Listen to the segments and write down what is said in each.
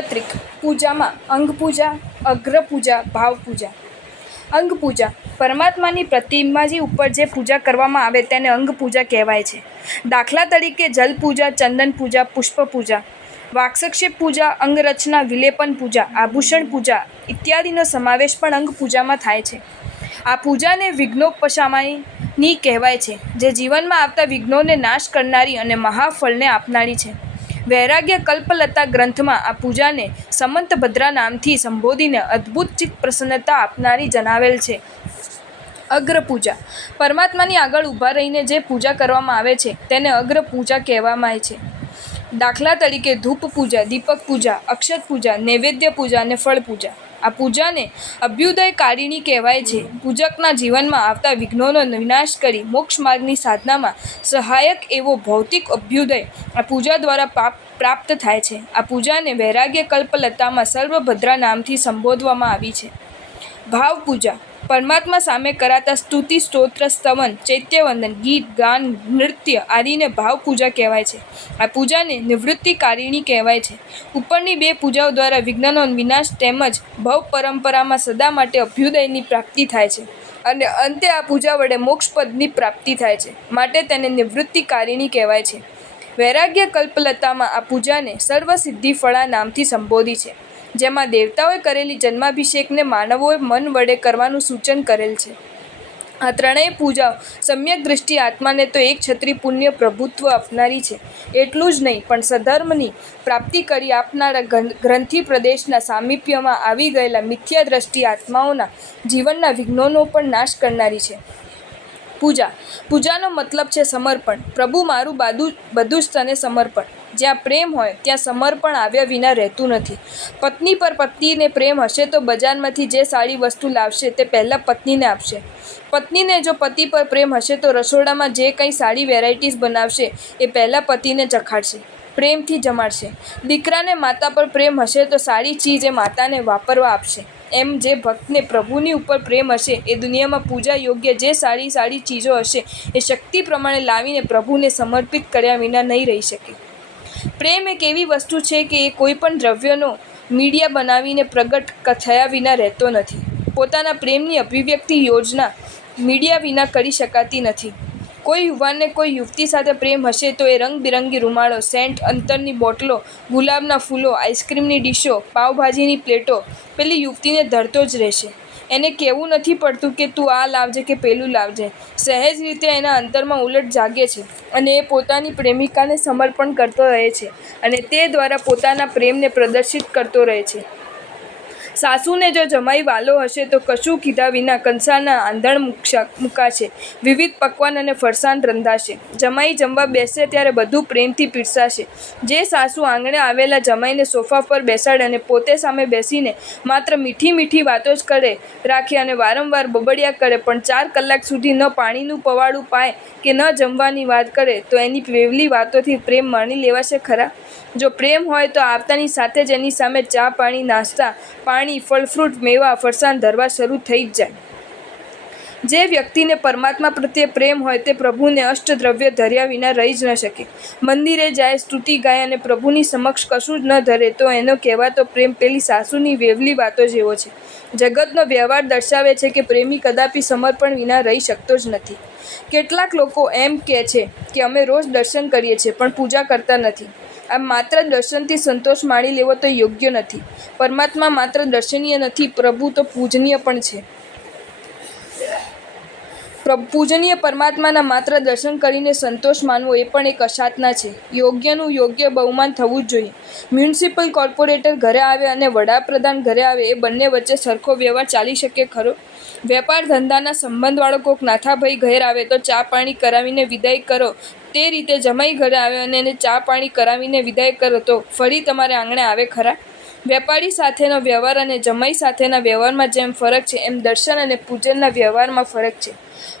સાર્વત્રિક પૂજામાં અંગ પૂજા, અગ્ર પૂજા, ભાવ પૂજા. અંગ પૂજા પરમાત્માની પ્રતિમાજી ઉપર જે પૂજા કરવામાં આવે તેને અંગ પૂજા કહેવાય છે. દાખલા તરીકે જલ પૂજા, ચંદન પૂજા, પુષ્પ પૂજા, વાક્ષક્ષેપ પૂજા, અંગરચના, વિલેપન પૂજા, આભૂષણ પૂજા ઇત્યાદિનો સમાવેશ પણ અંગ પૂજામાં થાય છે. આ પૂજાને વિઘ્નોપશામની કહેવાય છે, જે જીવનમાં આવતા વિઘ્નોને નાશ કરનારી અને મહાફળને આપનારી છે. વૈરાગ્ય કલ્પલતા ગ્રંથમાં આ પૂજાને સમંતભદ્રા નામથી સંબોધીને અદ્ભુત ચિત્ત પ્રસન્નતા આપનારી જણાવેલ છે. અગ્ર પૂજા પરમાત્માની આગળ ઊભા રહીને જે પૂજા કરવામાં આવે છે તેને અગ્ર પૂજા કહેવામાં આવે છે. દાખલા તરીકે ધૂપ પૂજા, દીપક પૂજા, અક્ષત પૂજા, નૈવેદ્ય પૂજા અને ફળ પૂજા. આ પૂજાને અભ્યુદયકારિણી કહેવાય છે. પૂજકના જીવનમાં આવતા વિઘ્નોનો વિનાશ કરી મોક્ષ માર્ગની સાધનામાં સહાયક એવો ભૌતિક અભ્યુદય આ પૂજા દ્વારા પ્રાપ્ત થાય છે. આ પૂજાને વૈરાગ્ય કલ્પલતામાં સર્વભદ્રા નામથી સંબોધવામાં આવી છે. ભાવ પૂજા પરમાત્મા સામે કરાતા સ્તુતિ, સ્તોત્ર, સ્તવન, ચૈત્યવંદન, ગીત, ગાન, નૃત્ય આદિને ભાવ પૂજા કહેવાય છે. આ પૂજાને નિવૃત્તિકારિણી કહેવાય છે. ઉપરની બે પૂજાઓ દ્વારા વિઘ્નનો વિનાશ તેમજ ભવ પરંપરામાં સદા માટે અભ્યુદયની પ્રાપ્તિ થાય છે અને અંતે આ પૂજા વડે મોક્ષપદની પ્રાપ્તિ થાય છે, માટે તેને નિવૃત્તિકારિણી કહેવાય છે. વૈરાગ્ય કલ્પલતામાં આ પૂજાને સર્વસિદ્ધિફળા નામથી સંબોધી છે, જેમાં દેવતાઓએ કરેલી જન્માભિષેકને માનવોએ મન વડે કરવાનું સૂચન કરેલ છે. આ ત્રણેય પૂજાઓ સમ્યક દૃષ્ટિ આત્માને તો એક છત્રી પુણ્ય પ્રભુત્વ આપનારી છે. એટલું જ નહીં પણ સધર્મની પ્રાપ્તિ કરી આપનારા ગ્રંથિ પ્રદેશના સામીપ્યમાં આવી ગયેલા મિથ્યા દ્રષ્ટિ આત્માઓના જીવનના વિઘ્નોનો પણ નાશ કરનારી છે. પૂજાનો મતલબ છે સમર્પણ. પ્રભુ મારું બધું જ તને સમર્પણ. જ્યાં પ્રેમ હોય ત્યાં સમર્પણ આવ્યા વિના રહેતું નથી. પત્ની પર પતિને પ્રેમ હશે તો બજારમાંથી જે સારી વસ્તુ લાવશે તે પહેલાં પત્નીને આપશે. પત્નીને જો પતિ પર પ્રેમ હશે તો રસોડામાં જે કંઈ સારી વેરાયટીઝ બનાવશે એ પહેલાં પતિને ચખાડશે, પ્રેમથી જમાડશે. દીકરાને માતા પર પ્રેમ હશે તો સારી ચીજ એ માતાને વાપરવા આપશે. એમ જે ભક્તને પ્રભુની ઉપર પ્રેમ હશે એ દુનિયામાં પૂજા યોગ્ય જે સારી ચીજો હશે એ શક્તિ પ્રમાણે લાવીને પ્રભુને સમર્પિત કર્યા વિના નહીં રહી શકે. પ્રેમ એક એવી વસ્તુ છે કે એ કોઈ પણ દ્રવ્યનો મીડિયા બનાવીને પ્રગટ થયા વિના રહેતો નથી. પોતાના પ્રેમની અભિવ્યક્તિ યોજના મીડિયા વિના કરી શકાતી નથી. કોઈ યુવાનને કોઈ યુવતી સાથે પ્રેમ હશે તો એ રંગબેરંગી રૂમાળો, સેન્ટ, અંતરની બોટલો, ગુલાબના ફૂલો, આઈસ્ક્રીમની ડીશો, પાવભાજીની પ્લેટો પેલી યુવતીને ધરતો જ રહેશે. એને કહેવું નથી પડતું કે તું આ લાવજે કે પેલું લાવજે. સહેજ રીતે એના અંતરમાં ઉલટ જાગે છે અને એ પોતાની પ્રેમિકાને સમર્પણ કરતો રહે છે અને તે દ્વારા પોતાના પ્રેમને પ્રદર્શિત કરતો રહે છે. સાસુને જો જમાઈ વાલો હશે તો કશું કીધા વિના કંસારના આંધણ મૂકાશે, વિવિધ પકવાન અને ફરસાણ રંધાશે. જમાઈ જમવા બેસે ત્યારે બધું પ્રેમથી પીરસાશે. જે સાસુ આંગણે આવેલા જમાઈને સોફા પર બેસાડે અને પોતે સામે બેસીને માત્ર મીઠી વાતો જ કરે રાખે અને વારંવાર બબડ્યા કરે પણ 4 કલાક સુધી ન પાણીનું પવાડું પાય કે ન જમવાની વાત કરે તો એની વેવલી વાતોથી પ્રેમ માણી લેવાશે ખરા? જો પ્રેમ હોય તો આવતાની સાથે જ એની સામે ચા પાણી, નાસ્તા પાણી, ફળ ફ્રૂટ, મેવા, ફરસાણ ધરવા શરૂ થઈ જ જાય. જે વ્યક્તિને પરમાત્મા પ્રત્યે પ્રેમ હોય તે પ્રભુને અષ્ટદ્રવ્ય ધર્યા વિના રહી જ ન શકે. મંદિરે જાય, સ્તુતિ ગાય અને પ્રભુની સમક્ષ કશું જ ન ધરે તો એનો કહેવાતો પ્રેમ પેલી સાસુની વેવલી વાતો જેવો છે. જગતનો વ્યવહાર દર્શાવે છે કે પ્રેમી કદાપી સમર્પણ વિના રહી શકતો જ નથી. કેટલાક લોકો એમ કહે છે કે અમે રોજ દર્શન કરીએ છીએ પણ પૂજા કરતા નથી. આમ માત્ર દર્શનથી સંતોષ માણી લેવો તો યોગ્ય નથી. પરમાત્મા માત્ર દર્શનીય નથી, પ્રભુ તો પૂજનીય પણ છે. પૂજનીય પરમાત્માના માત્ર દર્શન કરીને સંતોષ માનવો એ પણ એક અસાધના છે. યોગ્યનું યોગ્ય બહુમાન થવું જ જોઈએ. મ્યુનિસિપલ કોર્પોરેટર ઘરે આવે અને વડાપ્રધાન ઘરે આવે એ બંને વચ્ચે સરખો વ્યવહાર ચાલી શકે ખરો? વેપાર ધંધાના સંબંધવાળો કોક નાથાભાઈ ઘેર આવે તો ચા પાણી કરાવીને વિદાય કરો તે રીતે જમાઈ ઘરે આવે અને એને ચા પાણી કરાવીને વિદાય કરો તો ફરી તમારે આંગણે આવે ખરા? વેપારી સાથેનો વ્યવહાર અને જમાઈ સાથેના વ્યવહારમાં જેમ ફરક છે એમ દર્શન અને પૂજનના વ્યવહારમાં ફરક છે.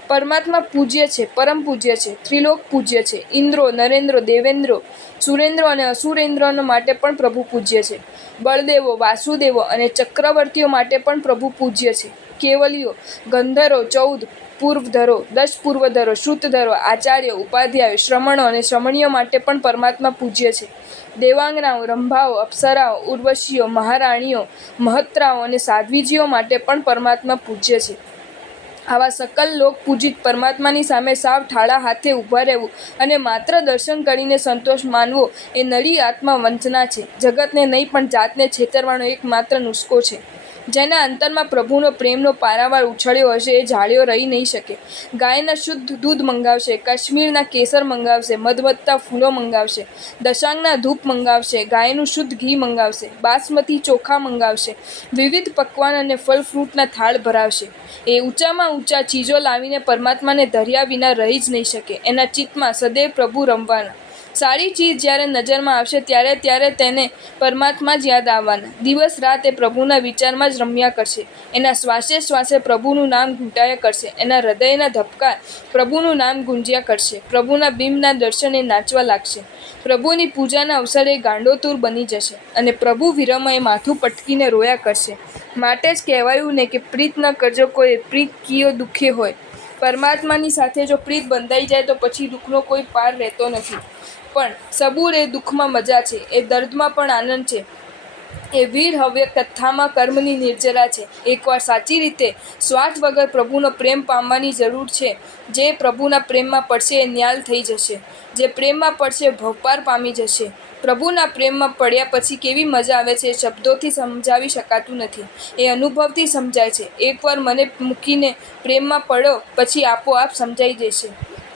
પરમાત્મા પૂજ્ય છે, પરમ પૂજ્ય છે, ત્રિલોક પૂજ્ય છે. ઇન્દ્રો, નરેન્દ્રો, દેવેન્દ્રો, સુરેન્દ્રો અને અસુરેન્દ્રો માટે પણ પ્રભુ પૂજ્ય છે. બળદેવો, વાસુદેવો અને ચક્રવર્તીઓ માટે પણ પ્રભુ પૂજ્ય છે. કેવલીઓ, ગંધરો, 14 પૂર્વધરો, 10 પૂર્વધરો, શ્રુતધરો, આચાર્યો, ઉપાધ્યાયો, શ્રમણો અને શ્રમણીઓ માટે પણ પરમાત્મા પૂજ્ય છે. દેવાંગનાઓ, રંભાઓ, અપ્સરાઓ, ઉર્વશીઓ, મહારાણીઓ, મહત્રાઓ અને સાધ્વીજીઓ માટે પણ પરમાત્મા પૂજ્ય છે. આવા સકલ લોક પૂજિત પરમાત્માની સામે સાવ ઠાળા હાથે ઊભા રહેવું અને માત્ર દર્શન કરીને સંતોષ માનવો એ નરી આત્મા વંચના છે. જગતને નહીં પણ જાતને છેતરવાનો એકમાત્ર નુસ્ખો છે. જેના અંતરમાં પ્રભુનો પ્રેમનો પારાવાર ઉછળ્યો હશે એ જાળ્યો રહી નહીં શકે. ગાયના શુદ્ધ દૂધ મંગાવશે, કાશ્મીરના કેસર મંગાવશે, મધવત્તા ફૂલો મંગાવશે, દશાંગના ધૂપ મંગાવશે, ગાયનું શુદ્ધ ઘી મંગાવશે, બાસમતી ચોખા મંગાવશે, વિવિધ પકવાન અને ફળ ફ્રૂટના થાળ ભરાવશે. એ ઊંચામાં ઊંચા ચીજો લાવીને પરમાત્માને ધર્યા વિના રહી જ નહીં શકે. એના ચિત્તમાં સદૈવ પ્રભુ રમવાના. સારી ચીજ જ્યારે નજરમાં આવશે ત્યારે તેને પરમાત્મા જ યાદ આવવાના. દિવસ રાત એ પ્રભુના વિચારમાં જ રમ્યા કરશે. એના શ્વાસે શ્વાસે પ્રભુનું નામ ઘૂંટાયા કરશે. એના હૃદયના ધબકાર પ્રભુનું નામ ગુંજ્યા કરશે. પ્રભુના બિંબના દર્શને નાચવા લાગશે. પ્રભુની પૂજાના અવસરે ગાંડોતુર બની જશે અને પ્રભુ વિરમએ માથું પટકીને રોયા કરશે. માટે જ કહેવાયું ને કે પ્રીત ન કરજો કોઈ, પ્રીત કિયો દુઃખે હોય. પરમાત્માની સાથે જો પ્રીત બંધાઈ જાય તો પછી દુઃખનો કોઈ પાર રહેતો નથી. પણ સબૂર એ દુઃખમાં મજા છે, એ દર્દમાં પણ આનંદ છે. એ વીર હવ્ય કથામાં કર્મની નિર્જરા છે. એકવાર સાચી રીતે સ્વાર્થ વગર પ્રભુનો પ્રેમ પામવાની જરૂર છે. જે પ્રભુના પ્રેમમાં પડશે એ ન્યાલ થઈ જશે. જે પ્રેમમાં પડશે ભવપાર પામી જશે. પ્રભુના પ્રેમમાં પડ્યા પછી કેવી મજા આવે છે એ શબ્દોથી સમજાવી શકાતું નથી. એ અનુભવથી સમજાય છે. એકવાર મને મૂકીને પ્રેમમાં પડો પછી આપોઆપ સમજાઈ જશે.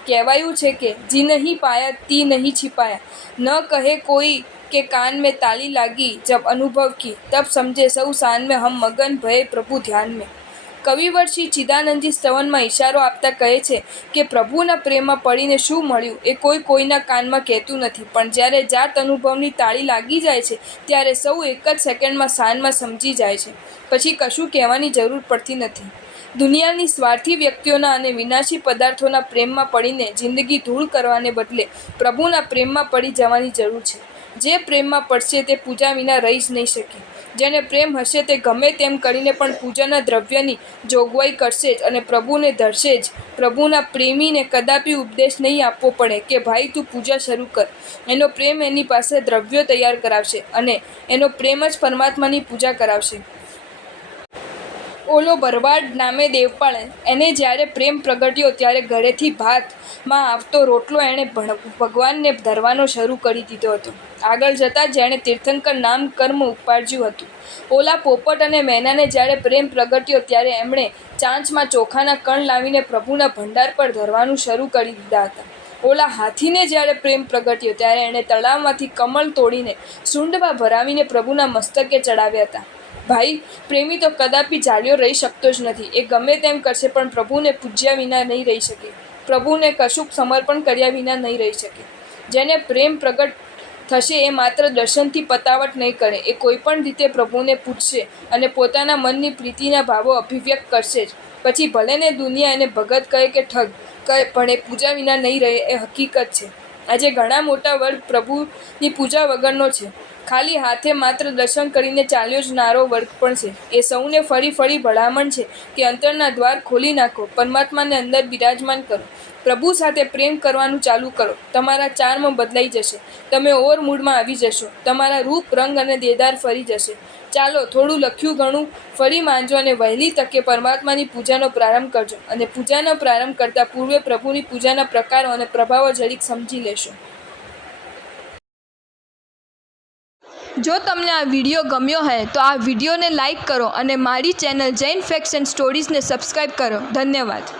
કહેવાયું છે કે જી નહીં પાયા તી નહીં छिपाया, ન કહે કોઈ કે કાન में ताली लागी, जब अनुभव की तब समझे सौ शान में हम मगन भये प्रभु ध्यान में. કવિવર શ્રી ચિદાનંદજી સ્તવનમાં ઇશારો આપતા કહે છે કે પ્રભુના પ્રેમમાં પડીને શું મળ્યું એ કોઈના કાનમાં કહેતું નથી, પણ જ્યારે જાત અનુભવની તાળી લાગી જાય છે ત્યારે સૌ એક જ સેકન્ડમાં શાનમાં સમજી જાય છે. પછી કશું કહેવાની જરૂર પડતી નથી. દુનિયાની સ્વાર્થી વ્યક્તિઓના અને વિનાશી પદાર્થોના પ્રેમમાં પડીને જિંદગી ધૂળ કરવાને બદલે પ્રભુના પ્રેમમાં પડી જવાની જરૂર છે. જે પ્રેમમાં પડશે તે પૂજા વિના રહી જ નહીં શકે. જેને પ્રેમ હશે તે ગમે તેમ કરીને પણ પૂજાના દ્રવ્યની જોગવાઈ કરશે જ અને પ્રભુને ધરશે જ. પ્રભુના પ્રેમીને કદાપી ઉપદેશ નહીં આપવો પડે કે ભાઈ તું પૂજા શરૂ કર. એનો પ્રેમ એની પાસે દ્રવ્યો તૈયાર કરાવશે અને એનો પ્રેમ જ પરમાત્માની પૂજા કરાવશે. ઓલો ભરવાડ નામે દેવપાળ, એને જ્યારે પ્રેમ પ્રગટ્યો ત્યારે ઘરેથી ભાતમાં આવતો રોટલો એણે ભગવાનને ધરવાનો શરૂ કરી દીધો હતો. આગળ જતાં જેણે તીર્થંકર નામ કર્મ ઉપાર્જ્યું હતું. ઓલા પોપટ અને મેનાને જ્યારે પ્રેમ પ્રગટ્યો ત્યારે એમણે ચાંચમાં ચોખાના કણ લાવીને પ્રભુના ભંડાર પર ધરવાનું શરૂ કરી દીધા હતા. ઓલા હાથીને જ્યારે પ્રેમ પ્રગટ્યો ત્યારે એણે તળાવમાંથી કમળ તોડીને સૂંડમાં ભરાવીને પ્રભુના મસ્તકે ચડાવ્યા હતા. ભાઈ, પ્રેમી તો કદાપી જાળ્યો રહી શકતો જ નથી. એ ગમે તેમ કરશે પણ પ્રભુને પૂજ્યા વિના નહીં રહી શકે. પ્રભુને કશુંક સમર્પણ કર્યા વિના નહીં રહી શકે. જેને પ્રેમ પ્રગટ થશે એ માત્ર દર્શનથી પતાવટ નહીં કરે. એ કોઈપણ રીતે પ્રભુને પૂજશે અને પોતાના મનની પ્રીતિના ભાવો અભિવ્યક્ત કરશે જ. પછી ભલે ને દુનિયા એને ભગત કહે કે ઠગ કહે, પણ એ પૂજા વિના નહીં રહે એ હકીકત છે. આજે ઘણા મોટા વર્ગ પ્રભુની પૂજા વગરનો છે. ખાલી હાથે માત્ર દર્શન કરીને ચાલ્યો જનારો વર્ગ પણ છે. એ સૌને ફરી ભલામણ છે કે અંતરના દ્વાર ખોલી નાખો, પરમાત્માને અંદર બિરાજમાન કરો, પ્રભુ સાથે પ્રેમ કરવાનું ચાલુ કરો. તમારા ચાર્મ બદલાઈ જશે. તમે ઓર મૂડમાં આવી જશો. તમારા રૂપ, રંગ અને દેદાર ફરી જશે. ચાલો થોડું લખ્યું ઘણું ફરી માંજો અને વહેલી તકે પરમાત્માની પૂજાનો પ્રારંભ કરજો. અને પૂજાનો પ્રારંભ કરતાં પૂર્વે પ્રભુની પૂજાના પ્રકારો અને પ્રભાવો જરીક સમજી લેશો. જો તમને આ વિડીયો ગમ્યો હોય તો આ વિડીયોને લાઈક કરો અને મારી ચેનલ જૈન ફેક્ટ્સ એન્ડ સ્ટોરીઝને સબસ્ક્રાઈબ કરો. ધન્યવાદ.